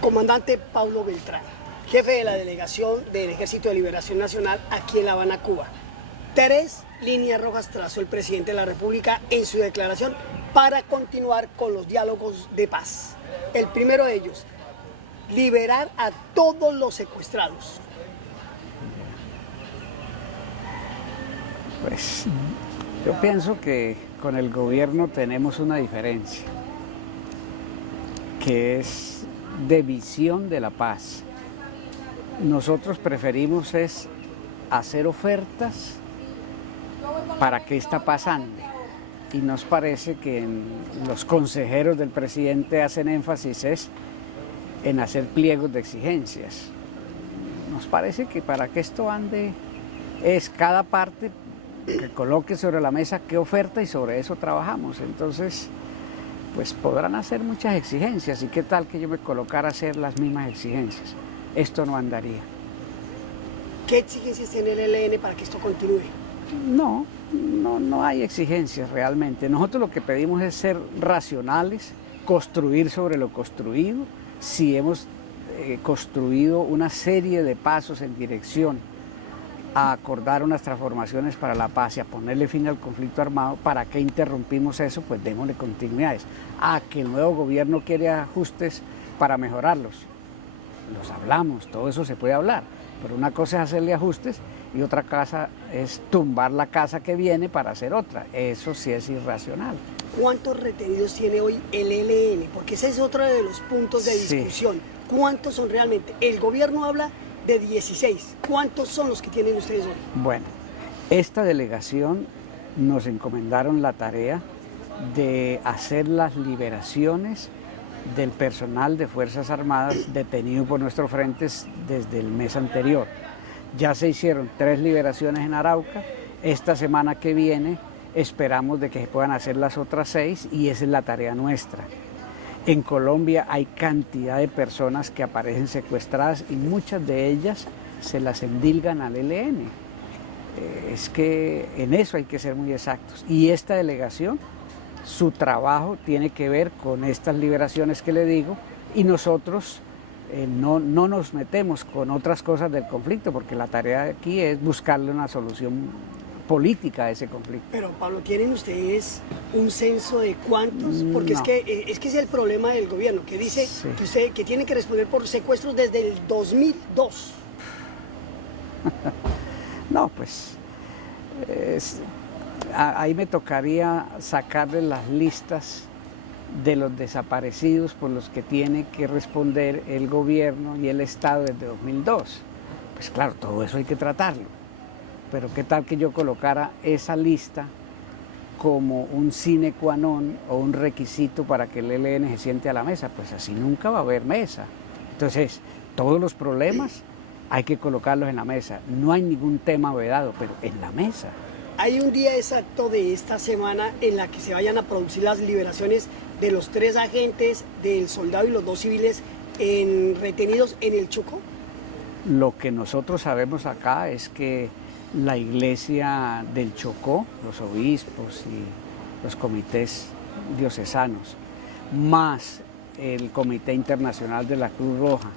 Comandante Pablo Beltrán, jefe de la delegación del Ejército de Liberación Nacional aquí en La Habana, Cuba. 3 líneas rojas trazó el presidente de la República en su declaración para continuar con los diálogos de paz. El primero de ellos, liberar a todos los secuestrados. Pues yo pienso que con el gobierno tenemos una diferencia, que es de visión de la paz. Nosotros preferimos es hacer ofertas para que esta paz ande. Y nos parece que los consejeros del presidente hacen énfasis en hacer pliegos de exigencias. Nos parece que para que esto ande es cada parte que coloque sobre la mesa qué oferta y sobre eso trabajamos. Entonces, pues podrán hacer muchas exigencias y qué tal que yo me colocara a hacer las mismas exigencias. Esto no andaría. ¿Qué exigencias tiene el ELN para que esto continúe? No hay exigencias realmente. Nosotros lo que pedimos es ser racionales, construir sobre lo construido. Si hemos construido una serie de pasos en dirección a acordar unas transformaciones para la paz y a ponerle fin al conflicto armado, ¿para qué interrumpimos eso? Pues démosle continuidades. Que el nuevo gobierno quiere ajustes para mejorarlos. Los hablamos, todo eso se puede hablar, pero una cosa es hacerle ajustes y otra cosa es tumbar la casa que viene para hacer otra. Eso sí es irracional. ¿Cuántos retenidos tiene hoy el ELN? Porque ese es otro de los puntos de discusión. Sí. ¿Cuántos son realmente? El gobierno habla de 16. ¿Cuántos son los que tienen ustedes hoy? Bueno, esta delegación nos encomendaron la tarea de hacer las liberaciones del personal de Fuerzas Armadas detenido por nuestros frentes desde el mes anterior. Ya se hicieron 3 liberaciones en Arauca. Esta semana que viene esperamos de que se puedan hacer las otras 6 y esa es la tarea nuestra. En Colombia hay cantidad de personas que aparecen secuestradas y muchas de ellas se las endilgan al ELN. Es que en eso hay que ser muy exactos. Y esta delegación, su trabajo tiene que ver con estas liberaciones que le digo y nosotros no nos metemos con otras cosas del conflicto porque la tarea aquí es buscarle una solución política a ese conflicto. Pero Pablo, ¿tienen ustedes un censo de cuántos? Porque no. es que es el problema del gobierno, que dice sí. que tiene que responder por secuestros desde el 2002. No, pues ahí me tocaría sacarle las listas de los desaparecidos por los que tiene que responder el gobierno y el Estado desde 2002. Pues claro, todo eso hay que tratarlo. Pero qué tal que yo colocara esa lista como un sine qua non o un requisito para que el ELN se siente a la mesa. Pues así nunca va a haber mesa. Entonces, todos los problemas hay que colocarlos en la mesa. No hay ningún tema vedado, pero en la mesa. Hay un día exacto de esta semana en la que se vayan a producir las liberaciones de los 3 agentes, del soldado y los 2 civiles retenidos en el Chocó. Lo que nosotros sabemos acá es que la iglesia del Chocó, los obispos y los comités diocesanos, más el Comité Internacional de la Cruz Roja,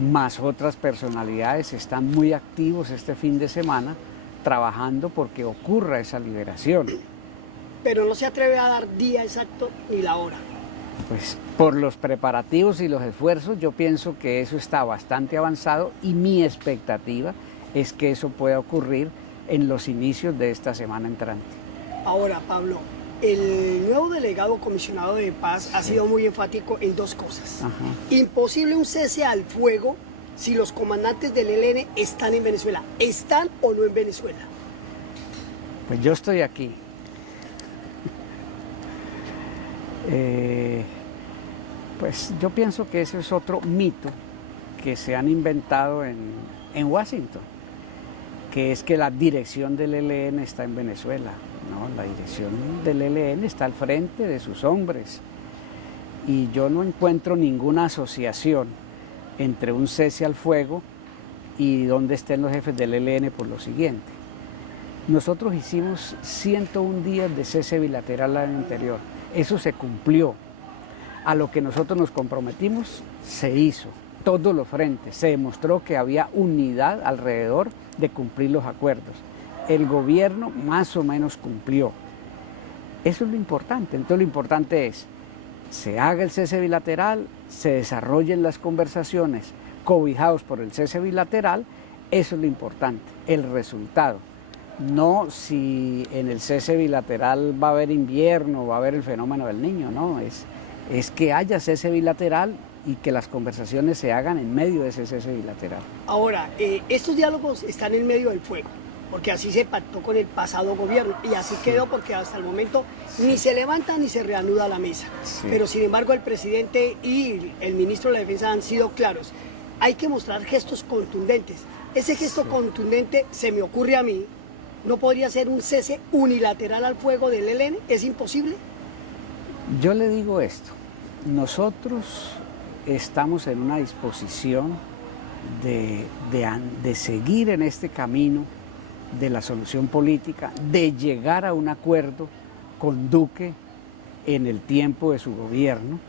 más otras personalidades están muy activos este fin de semana trabajando porque ocurra esa liberación. Pero no se atreve a dar día exacto ni la hora. Pues por los preparativos y los esfuerzos yo pienso que eso está bastante avanzado y mi expectativa es que eso pueda ocurrir en los inicios de esta semana entrante. Ahora, Pablo, el nuevo delegado comisionado de paz ha sido muy enfático en 2 cosas. Ajá. Imposible un cese al fuego si los comandantes del ELN están en Venezuela. ¿Están o no en Venezuela? Pues yo estoy aquí. Pues yo pienso que ese es otro mito que se han inventado en Washington, que es que la dirección del ELN está en Venezuela. No, la dirección del ELN está al frente de sus hombres y yo no encuentro ninguna asociación entre un cese al fuego y donde estén los jefes del ELN por lo siguiente. Nosotros hicimos 101 días de cese bilateral al interior, eso se cumplió. A lo que nosotros nos comprometimos, se hizo. Todos los frentes, se demostró que había unidad alrededor de cumplir los acuerdos. El gobierno más o menos cumplió. Eso es lo importante. Entonces lo importante es, se haga el cese bilateral, se desarrollen las conversaciones cobijados por el cese bilateral, eso es lo importante, el resultado. No si en el cese bilateral va a haber invierno, va a haber el fenómeno del Niño, no, es que haya cese bilateral y que las conversaciones se hagan en medio de ese cese bilateral. Ahora, estos diálogos están en medio del fuego, porque así se pactó con el pasado gobierno y así quedó porque hasta el momento ni se levanta ni se reanuda la mesa. Sí. Pero sin embargo el presidente y el ministro de la Defensa han sido claros. Hay que mostrar gestos contundentes. Ese gesto contundente, se me ocurre a mí, ¿no podría ser un cese unilateral al fuego del ELN? ¿Es imposible? Yo le digo esto, nosotros estamos en una disposición de seguir en este camino de la solución política, de llegar a un acuerdo con Duque en el tiempo de su gobierno.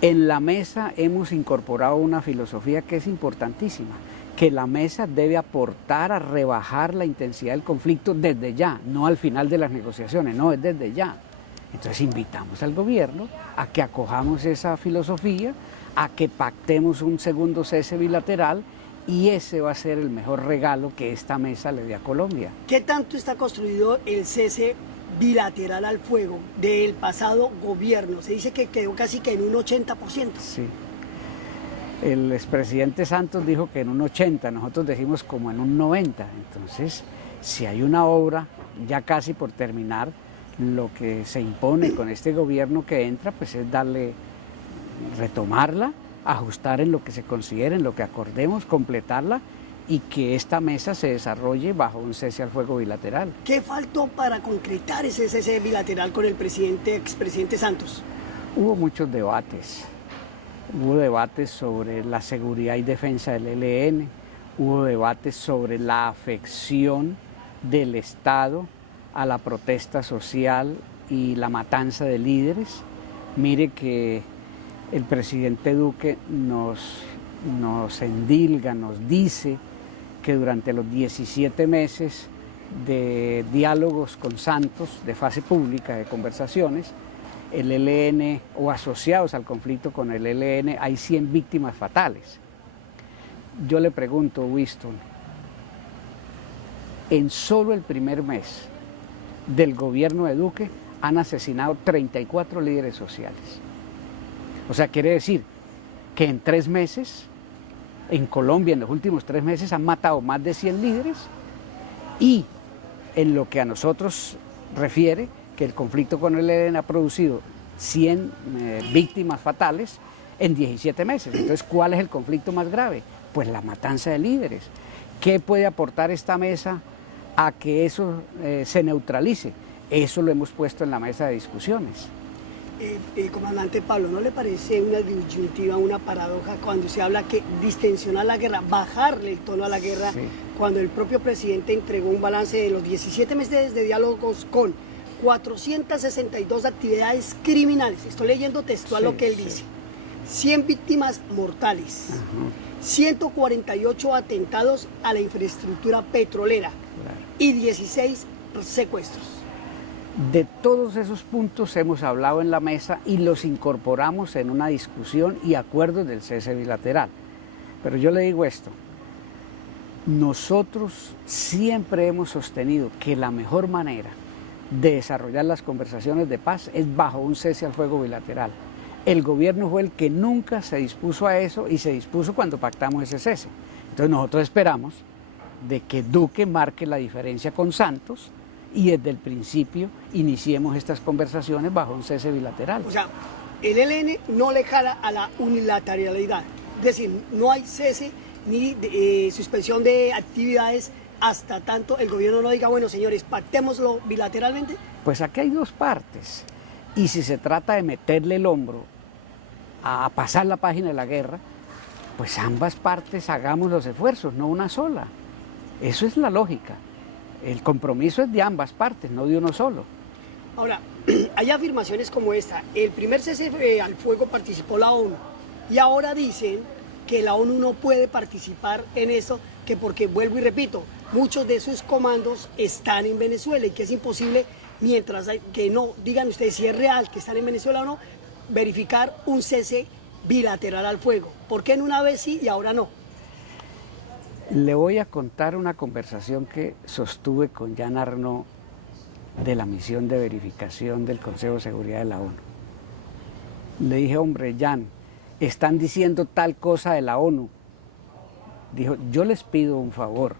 En la mesa hemos incorporado una filosofía que es importantísima, que la mesa debe aportar a rebajar la intensidad del conflicto desde ya, no al final de las negociaciones, no, es desde ya. Entonces invitamos al gobierno a que acojamos esa filosofía, a que pactemos un segundo cese bilateral y ese va a ser el mejor regalo que esta mesa le dé a Colombia. ¿Qué tanto está construido el cese bilateral al fuego del pasado gobierno? Se dice que quedó casi que en un 80%. Sí. El expresidente Santos dijo que en un 80%, nosotros decimos como en un 90%. Entonces, si hay una obra ya casi por terminar, lo que se impone con este gobierno que entra, pues es retomarla, ajustar en lo que se considere, en lo que acordemos, completarla y que esta mesa se desarrolle bajo un cese al fuego bilateral. ¿Qué faltó para concretar ese cese bilateral con el expresidente Santos? Hubo muchos debates. Hubo debates sobre la seguridad y defensa del ELN, hubo debates sobre la afección del Estado a la protesta social y la matanza de líderes. Mire que el presidente Duque nos endilga, nos dice que durante los 17 meses de diálogos con Santos, de fase pública, de conversaciones, el ELN o asociados al conflicto con el ELN hay 100 víctimas fatales. Yo le pregunto, Winston, en solo el primer mes del gobierno de Duque han asesinado 34 líderes sociales. O sea, quiere decir que en 3 meses, en Colombia, en los últimos 3 meses, han matado más de 100 líderes y en lo que a nosotros refiere, que el conflicto con el ELN ha producido 100 víctimas fatales en 17 meses. Entonces, ¿cuál es el conflicto más grave? Pues la matanza de líderes. ¿Qué puede aportar esta mesa a que eso se neutralice? Eso lo hemos puesto en la mesa de discusiones. Comandante Pablo, ¿no le parece una disyuntiva, una paradoja cuando se habla que distensionar la guerra, bajarle el tono a la guerra, sí, cuando el propio presidente entregó un balance de los 17 meses de diálogos con 462 actividades criminales? Estoy leyendo textual, sí, lo que él dice. 100 víctimas mortales, 148 atentados a la infraestructura petrolera, claro, y 16 secuestros. De todos esos puntos hemos hablado en la mesa y los incorporamos en una discusión y acuerdos del cese bilateral. Pero yo le digo esto, nosotros siempre hemos sostenido que la mejor manera de desarrollar las conversaciones de paz es bajo un cese al fuego bilateral. El gobierno fue el que nunca se dispuso a eso y se dispuso cuando pactamos ese cese. Entonces nosotros esperamos de que Duque marque la diferencia con Santos y desde el principio iniciemos estas conversaciones bajo un cese bilateral. O sea, el ELN no le jala a la unilateralidad, es decir, no hay cese ni suspensión de actividades hasta tanto el gobierno no diga, bueno señores, pactémoslo bilateralmente. Pues aquí hay dos partes, y si se trata de meterle el hombro a pasar la página de la guerra, pues ambas partes hagamos los esfuerzos, no una sola. Eso es la lógica. El compromiso es de ambas partes, no de uno solo. Ahora, hay afirmaciones como esta. El primer cese al fuego participó la ONU y ahora dicen que la ONU no puede participar en eso, que porque, vuelvo y repito, muchos de sus comandos están en Venezuela y que es imposible, mientras que no digan ustedes si es real que están en Venezuela o no, verificar un cese bilateral al fuego. ¿Por qué en una vez sí y ahora no? Le voy a contar una conversación que sostuve con Jean Arnaud de la misión de verificación del Consejo de Seguridad de la ONU. Le dije, hombre, Jean, están diciendo tal cosa de la ONU. Dijo, yo les pido un favor,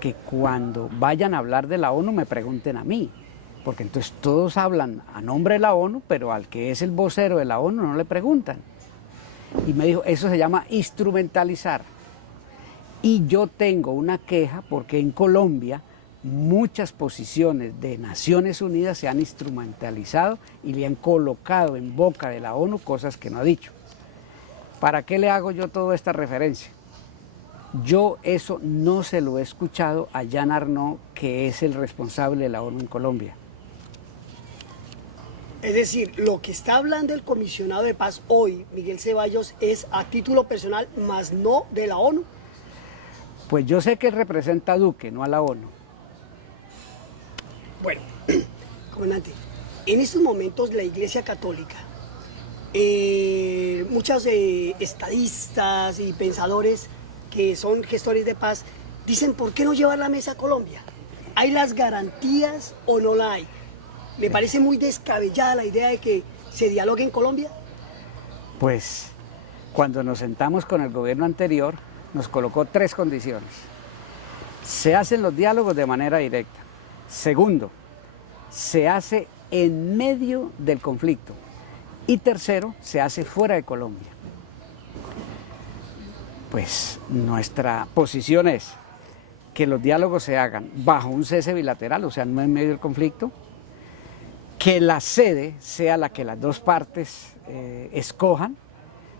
que cuando vayan a hablar de la ONU me pregunten a mí, porque entonces todos hablan a nombre de la ONU, pero al que es el vocero de la ONU no le preguntan. Y me dijo, eso se llama instrumentalizar. Y yo tengo una queja porque en Colombia muchas posiciones de Naciones Unidas se han instrumentalizado y le han colocado en boca de la ONU cosas que no ha dicho. ¿Para qué le hago yo toda esta referencia? Yo eso no se lo he escuchado a Jean Arnaud, que es el responsable de la ONU en Colombia. Es decir, lo que está hablando el comisionado de paz hoy, Miguel Ceballos, es a título personal, más no de la ONU. Pues yo sé que él representa a Duque, no a la ONU. Bueno, comandante, en estos momentos la Iglesia Católica, muchos estadistas y pensadores que son gestores de paz dicen, ¿por qué no llevar la mesa a Colombia? ¿Hay las garantías o no la hay? ¿Le parece muy descabellada la idea de que se dialogue en Colombia? Pues cuando nos sentamos con el gobierno anterior, nos colocó 3 condiciones. Se hacen los diálogos de manera directa. Segundo, se hace en medio del conflicto. Y tercero, se hace fuera de Colombia. Pues nuestra posición es que los diálogos se hagan bajo un cese bilateral, o sea, no en medio del conflicto, que la sede sea la que las dos partes escojan.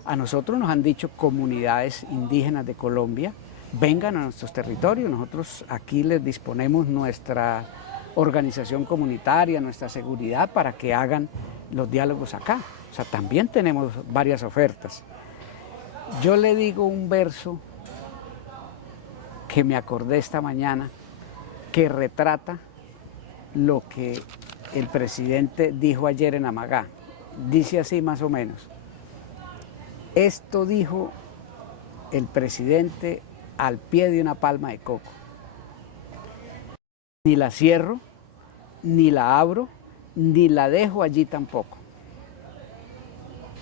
A nosotros nos han dicho comunidades indígenas de Colombia, vengan a nuestros territorios, nosotros aquí les disponemos nuestra organización comunitaria, nuestra seguridad para que hagan los diálogos acá. O sea, también tenemos varias ofertas. Yo le digo un verso que me acordé esta mañana, que retrata lo que el presidente dijo ayer en Amagá. Dice así más o menos. Esto dijo el presidente al pie de una palma de coco. Ni la cierro, ni la abro, ni la dejo allí tampoco.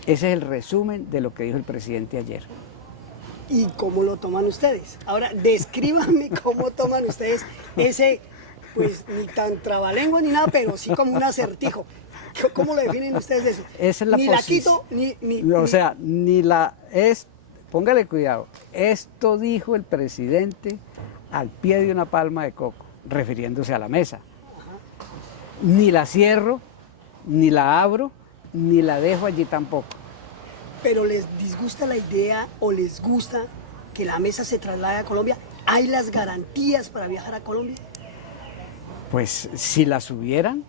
Ese es el resumen de lo que dijo el presidente ayer. ¿Y cómo lo toman ustedes? Ahora, descríbanme cómo toman ustedes ese, pues ni tan trabalengua ni nada, pero sí como un acertijo. ¿Cómo lo definen ustedes eso? Esa es la ni la quito, ni la es. Póngale cuidado. Esto dijo el presidente al pie de una palma de coco, refiriéndose a la mesa. Ajá. Ni la cierro, ni la abro, ni la dejo allí tampoco. ¿Pero les disgusta la idea o les gusta que la mesa se traslade a Colombia? ¿Hay las garantías para viajar a Colombia? Pues si las hubieran,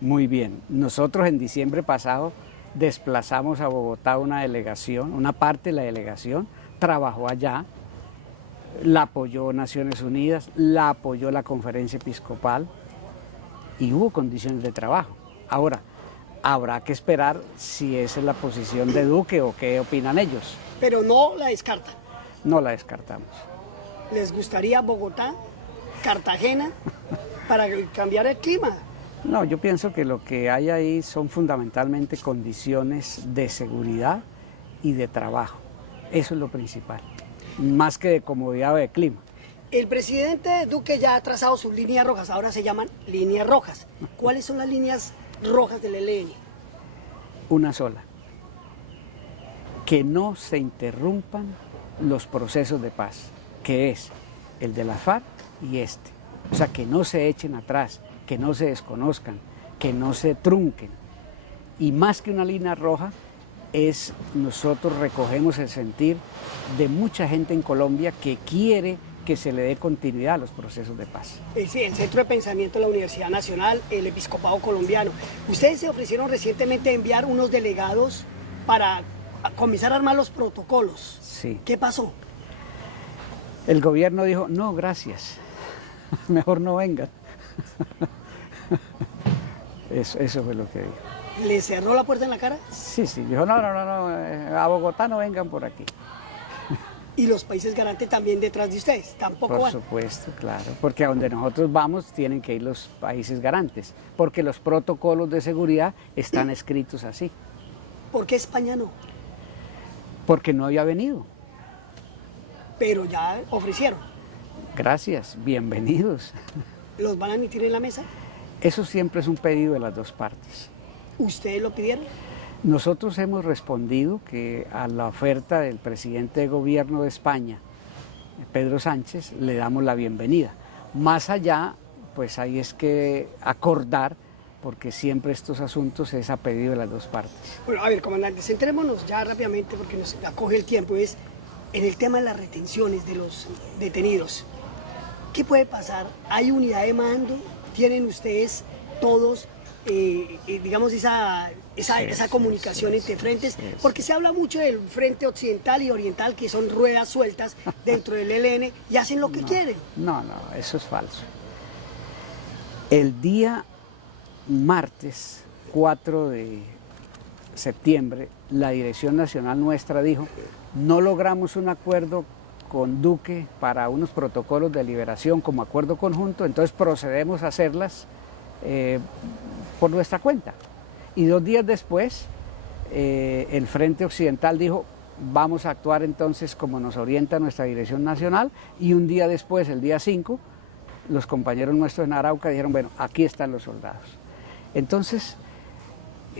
muy bien. Nosotros en diciembre pasado desplazamos a Bogotá una delegación, una parte de la delegación, trabajó allá, la apoyó Naciones Unidas, la apoyó la Conferencia Episcopal y hubo condiciones de trabajo. Ahora, habrá que esperar si esa es la posición de Duque o qué opinan ellos. Pero no la descartan. No la descartamos. ¿Les gustaría Bogotá, Cartagena, para cambiar el clima? No, yo pienso que lo que hay ahí son fundamentalmente condiciones de seguridad y de trabajo. Eso es lo principal, más que de comodidad o de clima. El presidente Duque ya ha trazado sus líneas rojas, ahora se llaman líneas rojas. ¿Cuáles son las líneas rojas del ELN? Una sola. Que no se interrumpan los procesos de paz, que es el de la FARC y este. O sea, que no se echen atrás, que no se desconozcan, que no se trunquen. Y más que una línea roja, nosotros recogemos el sentir de mucha gente en Colombia que quiere que se le dé continuidad a los procesos de paz. Sí, el Centro de Pensamiento de la Universidad Nacional, el Episcopado Colombiano. Ustedes se ofrecieron recientemente a enviar unos delegados para comenzar a armar los protocolos. Sí. ¿Qué pasó? El gobierno dijo, no, gracias, mejor no vengan. Eso fue lo que dijo. ¿Le cerró la puerta en la cara? Sí, dijo, no, a Bogotá no vengan por aquí. ¿Y los países garantes también detrás de ustedes? ¿Tampoco Por van? supuesto, claro, porque a donde nosotros vamos tienen que ir los países garantes, porque los protocolos de seguridad están escritos así. ¿Por qué España no? Porque no había venido. Pero ya ofrecieron. Gracias, bienvenidos. ¿Los van a admitir en la mesa? Eso siempre es un pedido de las dos partes. ¿Ustedes lo pidieron? Nosotros hemos respondido que a la oferta del presidente de gobierno de España, Pedro Sánchez, le damos la bienvenida. Más allá, pues ahí es que acordar, porque siempre estos asuntos es a pedido de las dos partes. Bueno, a ver, comandante, centrémonos ya rápidamente porque nos acoge el tiempo. Es en el tema de las retenciones de los detenidos. ¿Qué puede pasar? ¿Hay unidad de mando? ¿Tienen ustedes todos, digamos, esa comunicación entre frentes? Porque se habla mucho del frente occidental y oriental, que son ruedas sueltas dentro del ELN y hacen lo que quieren. No, eso es falso. El día martes 4 de septiembre, la Dirección Nacional nuestra dijo, no logramos un acuerdo con Duque para unos protocolos de liberación como acuerdo conjunto, entonces procedemos a hacerlas por nuestra cuenta. Y 2 días después, el Frente Occidental dijo, vamos a actuar entonces como nos orienta nuestra Dirección Nacional, y un día después, el día 5, los compañeros nuestros en Arauca dijeron, bueno, aquí están los soldados. Entonces,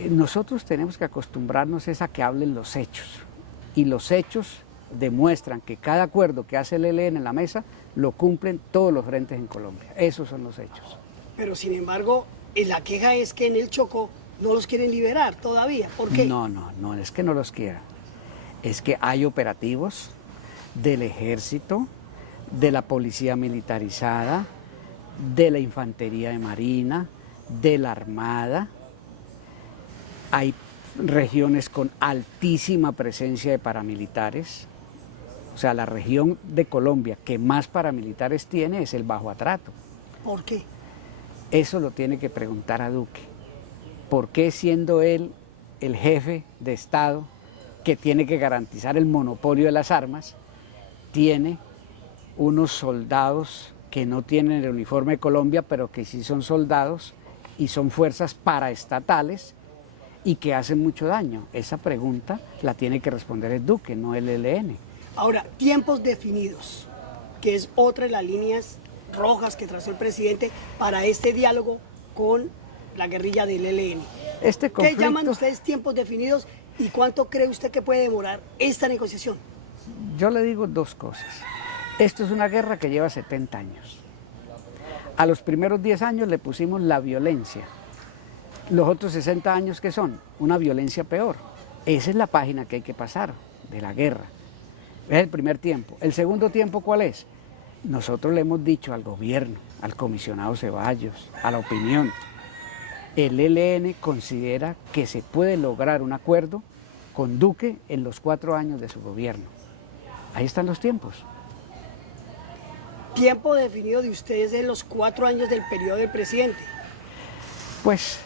nosotros tenemos que acostumbrarnos a que hablen los hechos, y los hechos demuestran que cada acuerdo que hace el ELN en la mesa lo cumplen todos los frentes en Colombia. Esos son los hechos. Pero sin embargo, la queja es que en el Chocó no los quieren liberar todavía. ¿Por qué? No es que no los quieran. Es que hay operativos del ejército, de la policía militarizada, de la infantería de marina, de la armada. Hay regiones con altísima presencia de paramilitares. O sea, la región de Colombia que más paramilitares tiene es el Bajo Atrato. ¿Por qué? Eso lo tiene que preguntar a Duque. ¿Por qué, siendo él el jefe de Estado que tiene que garantizar el monopolio de las armas, tiene unos soldados que no tienen el uniforme de Colombia, pero que sí son soldados y son fuerzas paraestatales y que hacen mucho daño? Esa pregunta la tiene que responder el Duque, no el ELN. Ahora, tiempos definidos, que es otra de las líneas rojas que trazó el presidente para este diálogo con la guerrilla del ELN. ¿Qué llaman ustedes tiempos definidos y cuánto cree usted que puede demorar esta negociación? Yo le digo 2 cosas. Esto es una guerra que lleva 70 años. A los primeros 10 años le pusimos la violencia. Los otros 60 años, ¿qué son? Una violencia peor. Esa es la página que hay que pasar de la guerra. Es el primer tiempo. El segundo tiempo, ¿cuál es? Nosotros le hemos dicho al gobierno, al comisionado Ceballos, a la opinión, el ELN considera que se puede lograr un acuerdo con Duque en los 4 años de su gobierno. Ahí están los tiempos. ¿Tiempo definido de ustedes en los 4 años del periodo del presidente? Pues...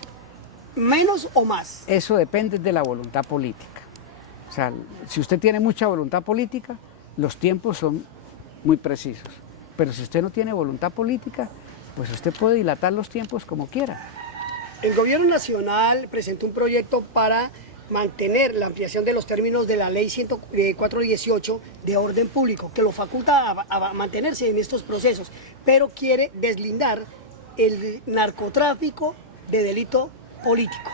¿menos o más? Eso depende de la voluntad política. O sea, si usted tiene mucha voluntad política, los tiempos son muy precisos. Pero si usted no tiene voluntad política, pues usted puede dilatar los tiempos como quiera. El gobierno nacional presentó un proyecto para mantener la ampliación de los términos de la ley 418 de orden público, que lo faculta a mantenerse en estos procesos, pero quiere deslindar el narcotráfico de delito político.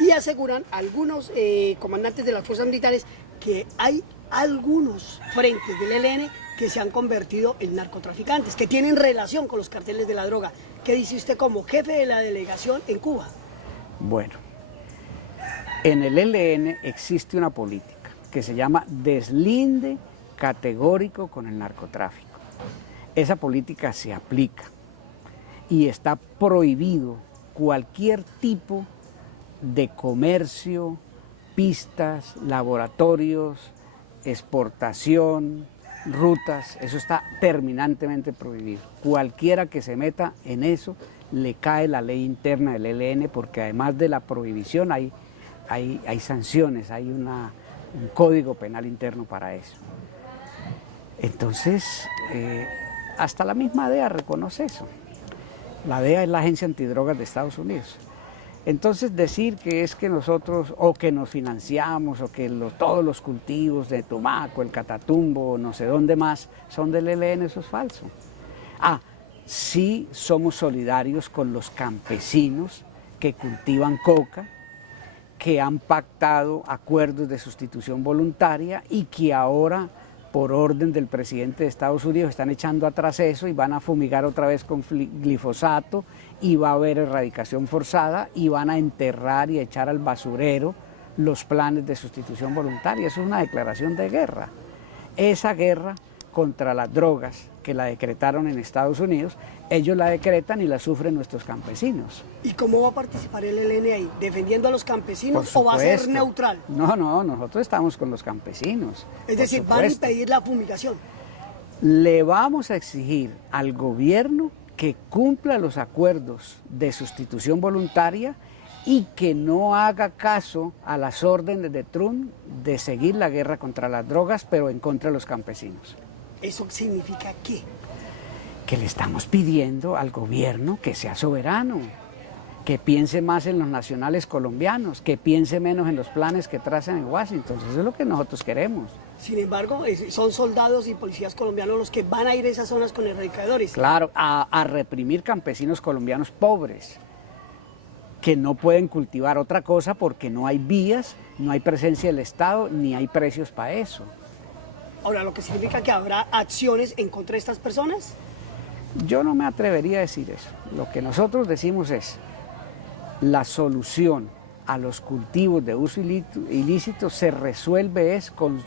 Y aseguran algunos comandantes de las fuerzas militares que hay algunos frentes del ELN que se han convertido en narcotraficantes, que tienen relación con los carteles de la droga. ¿Qué dice usted como jefe de la delegación en Cuba? Bueno, en el ELN existe una política que se llama deslinde categórico con el narcotráfico. Esa política se aplica y está prohibido cualquier tipo de comercio, pistas, laboratorios, exportación, rutas, eso está terminantemente prohibido. Cualquiera que se meta en eso le cae la ley interna del ELN, porque además de la prohibición hay sanciones, hay un código penal interno para eso. Entonces, hasta la misma DEA reconoce eso. La DEA es la agencia antidrogas de Estados Unidos. Entonces decir que es que nosotros, o que nos financiamos, o que todos los cultivos de Tumaco, el Catatumbo, no sé dónde más, son del ELN, eso es falso. Sí somos solidarios con los campesinos que cultivan coca, que han pactado acuerdos de sustitución voluntaria y que ahora, por orden del presidente de Estados Unidos, están echando atrás eso y van a fumigar otra vez con glifosato y va a haber erradicación forzada y van a enterrar y echar al basurero los planes de sustitución voluntaria. Eso es una declaración de guerra. Esa guerra contra las drogas que la decretaron en Estados Unidos, ellos la decretan y la sufren nuestros campesinos. ¿Y cómo va a participar el ELN ahí? ¿Defendiendo a los campesinos o va a ser neutral? No, nosotros estamos con los campesinos. Es decir, van a impedir la fumigación. Le vamos a exigir al gobierno que cumpla los acuerdos de sustitución voluntaria y que no haga caso a las órdenes de Trump de seguir la guerra contra las drogas, pero en contra de los campesinos. ¿Eso significa qué? Que le estamos pidiendo al gobierno que sea soberano, que piense más en los nacionales colombianos, que piense menos en los planes que trazan en Washington. Eso es lo que nosotros queremos. Sin embargo, son soldados y policías colombianos los que van a ir a esas zonas con erradicadores. Claro, a reprimir campesinos colombianos pobres, que no pueden cultivar otra cosa porque no hay vías, no hay presencia del Estado, ni hay precios para eso. Ahora, ¿lo que significa que habrá acciones en contra de estas personas? Yo no me atrevería a decir eso. Lo que nosotros decimos es, la solución a los cultivos de uso ilícito se resuelve con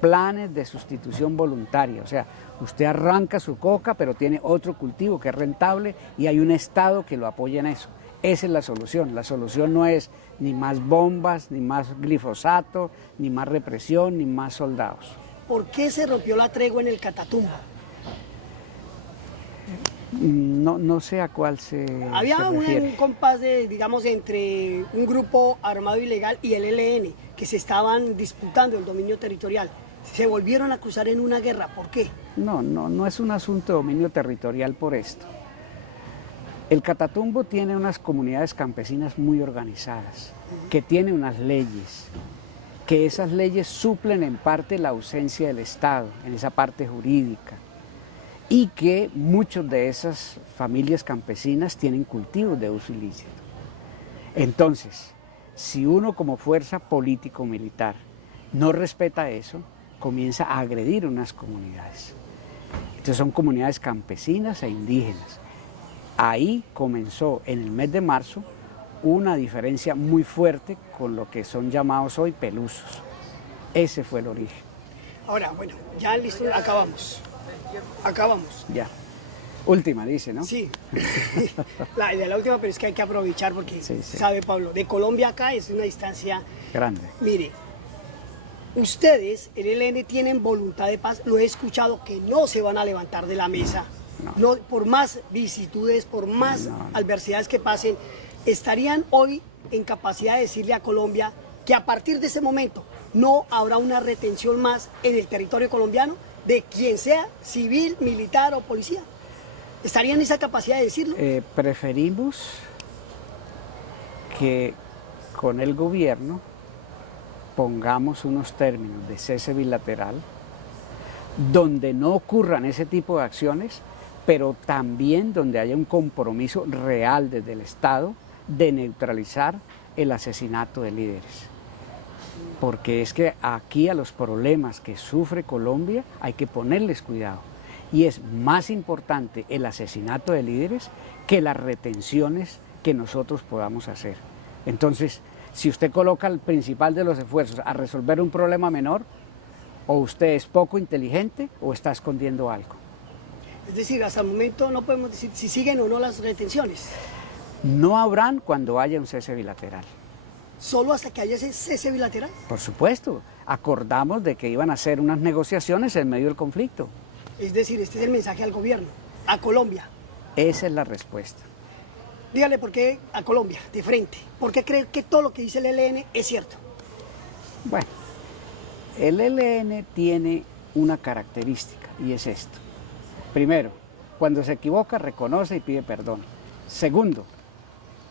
planes de sustitución voluntaria. O sea, usted arranca su coca, pero tiene otro cultivo que es rentable y hay un Estado que lo apoya en eso. Esa es la solución. La solución no es ni más bombas, ni más glifosato, ni más represión, ni más soldados. ¿Por qué se rompió la tregua en el Catatumbo? No sé a cuál se Había refiere. un compás digamos, entre un grupo armado ilegal y el ELN, que se estaban disputando el dominio territorial. Se volvieron a cruzar en una guerra. ¿Por qué? No es un asunto de dominio territorial por esto. El Catatumbo tiene unas comunidades campesinas muy organizadas, que tienen unas leyes, que esas leyes suplen en parte la ausencia del Estado, en esa parte jurídica, y que muchas de esas familias campesinas tienen cultivos de uso ilícito. Entonces, si uno como fuerza político-militar no respeta eso, comienza a agredir unas comunidades. Entonces son comunidades campesinas e indígenas. Ahí comenzó en el mes de marzo una diferencia muy fuerte con lo que son llamados hoy pelusos. Ese fue el origen. Ahora, bueno, ya listo, acabamos. Ya. Última, dice, ¿no? Sí. la última, pero es que hay que aprovechar porque, sí. sabe Pablo, de Colombia acá es una distancia grande. Mire, ustedes, el ELN, tienen voluntad de paz. Lo he escuchado que no se van a levantar de la mesa. No, por más vicisitudes, por más adversidades que pasen, estarían hoy en capacidad de decirle a Colombia que a partir de ese momento no habrá una retención más en el territorio colombiano de quien sea, civil, militar o policía. ¿Estarían en esa capacidad de decirlo? Preferimos que con el gobierno pongamos unos términos de cese bilateral donde no ocurran ese tipo de acciones, pero también donde haya un compromiso real desde el Estado de neutralizar el asesinato de líderes. Porque es que aquí a los problemas que sufre Colombia hay que ponerles cuidado. Y es más importante el asesinato de líderes que las retenciones que nosotros podamos hacer. Entonces, si usted coloca el principal de los esfuerzos a resolver un problema menor, o usted es poco inteligente o está escondiendo algo. Es decir, hasta el momento no podemos decir si siguen o no las retenciones. No habrán cuando haya un cese bilateral. Solo hasta que haya ese cese bilateral. Por supuesto, acordamos de que iban a hacer unas negociaciones en medio del conflicto. Es decir, este es el mensaje al gobierno, a Colombia. Esa es la respuesta. Dígale por qué a Colombia, de frente. ¿Por qué cree que todo lo que dice el ELN es cierto? Bueno, el ELN tiene una característica y es esto. Primero, cuando se equivoca reconoce y pide perdón. Segundo,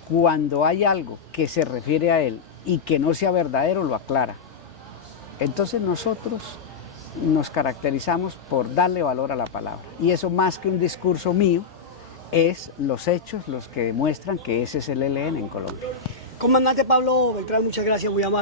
cuando hay algo que se refiere a él y que no sea verdadero, lo aclara. Entonces nosotros nos caracterizamos por darle valor a la palabra. Y eso, más que un discurso mío, es los hechos los que demuestran que ese es el ELN en Colombia. Comandante Pablo Beltrán, muchas gracias, muy amable.